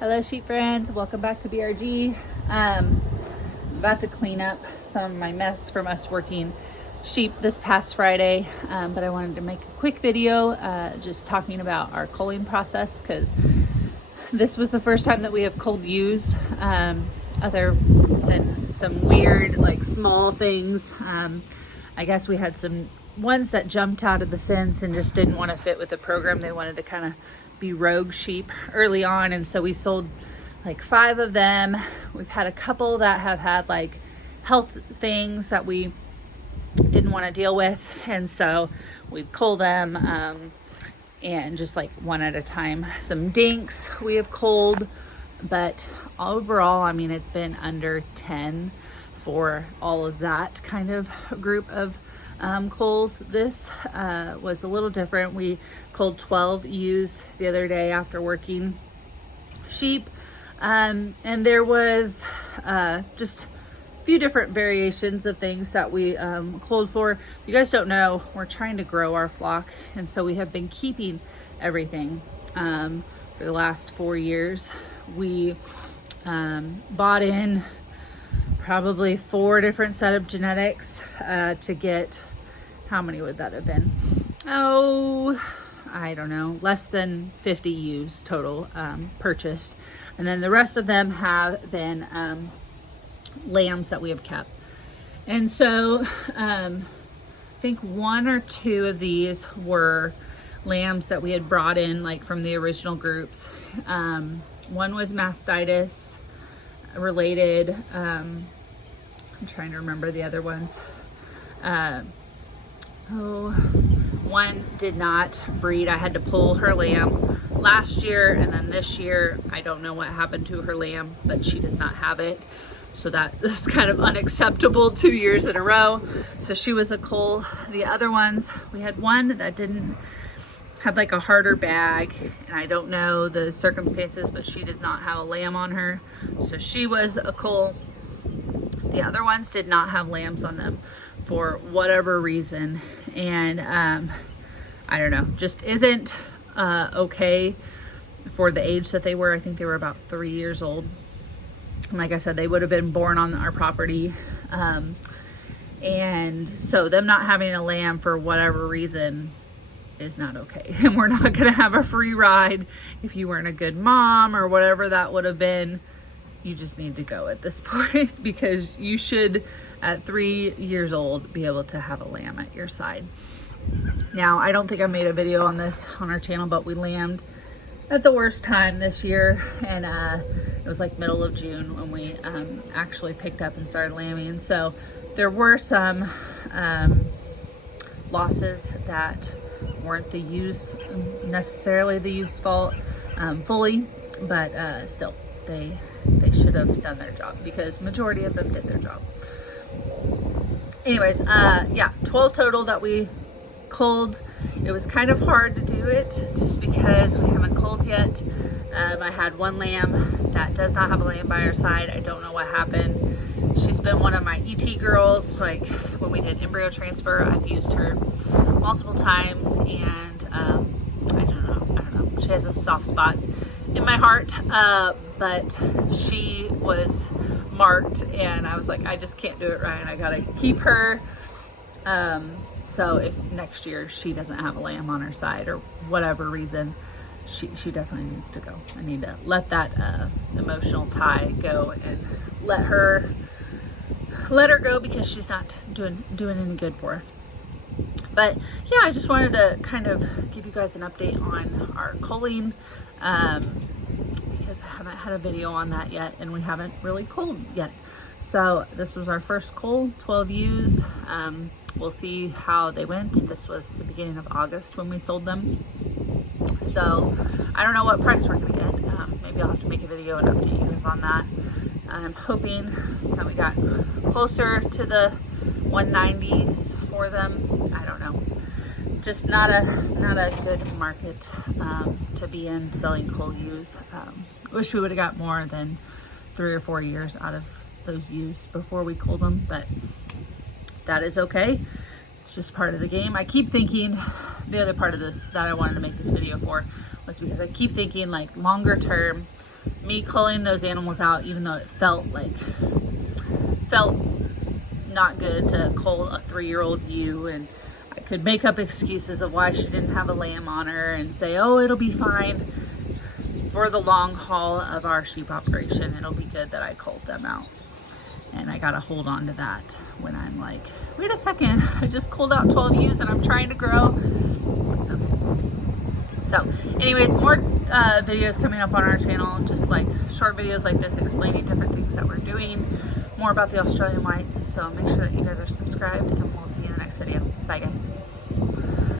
Hello sheep friends, welcome back to BRG. I'm about to clean up some of my mess from us working sheep this past Friday, but I wanted to make a quick video just talking about our culling process, because this was the first time that we have culled ewes, other than some weird like small things. I guess we had some ones that jumped out of the fence and just didn't want to fit with the program. They wanted to kind of be rogue sheep early on, and so we sold like 5 of them. We've had a couple that have had like health things that we didn't want to deal with, and so we'd cull them and just like one at a time. Some dinks we have culled, but overall, I mean, it's been under 10 for all of that kind of group of culls. This was a little different. We culled 12 ewes the other day after working sheep, and there was just a few different variations of things that we culled for. If you guys don't know, we're trying to grow our flock, and so we have been keeping everything for the last 4 years. We bought in probably 4 different set of genetics to get, how many would that have been? Oh, I don't know, less than 50 ewes total purchased. And then the rest of them have been lambs that we have kept. And so I think 1 or 2 of these were lambs that we had brought in like from the original groups. One was mastitis related. I'm trying to remember the other ones. One did not breed. I had to pull her lamb last year, and then this year I don't know what happened to her lamb, but she does not have it. So that is kind of unacceptable 2 years in a row. So she was a cull. The other ones, we had one that had like a harder bag, and I don't know the circumstances, but she does not have a lamb on her. So she was a cull. The other ones did not have lambs on them for whatever reason, and I don't know, just isn't okay for the age that they were. I think they were about 3 years old, and like I said, they would have been born on our property, and so them not having a lamb for whatever reason is not okay. And we're not gonna have a free ride if you weren't a good mom or whatever that would have been. You just need to go at this point, because you should, at 3 years old, be able to have a lamb at your side. Now, I don't think I made a video on this on our channel, but we lambed at the worst time this year, and it was like middle of June when we actually picked up and started lambing. So there were some losses that weren't the ewes, necessarily the ewes' fault fully, but still, they should have done their job, because majority of them did their job. Anyways, yeah, 12 total that we culled. It was kind of hard to do it just because we haven't culled yet. I had one lamb that does not have a lamb by her side. I don't know what happened. She's been one of my ET girls. Like when we did embryo transfer, I've used her multiple times, and I don't know. She has a soft spot in my heart, but she was marked, and I was like, I just can't do it right. I gotta keep her. So if next year she doesn't have a lamb on her side or whatever reason, she definitely needs to go. I need to let that emotional tie go and let her go, because she's not doing any good for us. But yeah, I just wanted to kind of give you guys an update on our culling, because I haven't had a video on that yet, and we haven't really culled yet. So this was our first cull, 12 ewes. We'll see how they went. This was the beginning of August when we sold them. So I don't know what price we're gonna get. Maybe I'll have to make a video and update you guys on that. I'm hoping that we got closer to the 190s for them. I don't know. Just not a good market to be in selling cull ewes. Wish we would have got more than 3 or 4 years out of those ewes before we culled them, but that is okay. It's just part of the game. I keep thinking, the other part of this that I wanted to make this video for was because I keep thinking, like, longer term, me culling those animals out, even though it felt not good to cull a 3-year-old ewe, and I could make up excuses of why she didn't have a lamb on her and say, oh, it'll be fine. For the long haul of our sheep operation, it'll be good that I culled them out. And I gotta hold on to that when I'm like, wait a second, I just culled out 12 ewes and I'm trying to grow. So anyways, more videos coming up on our channel, just like short videos like this explaining different things that we're doing, more about the Australian whites. So make sure that you guys are subscribed, and we'll see you in the next video. Bye guys.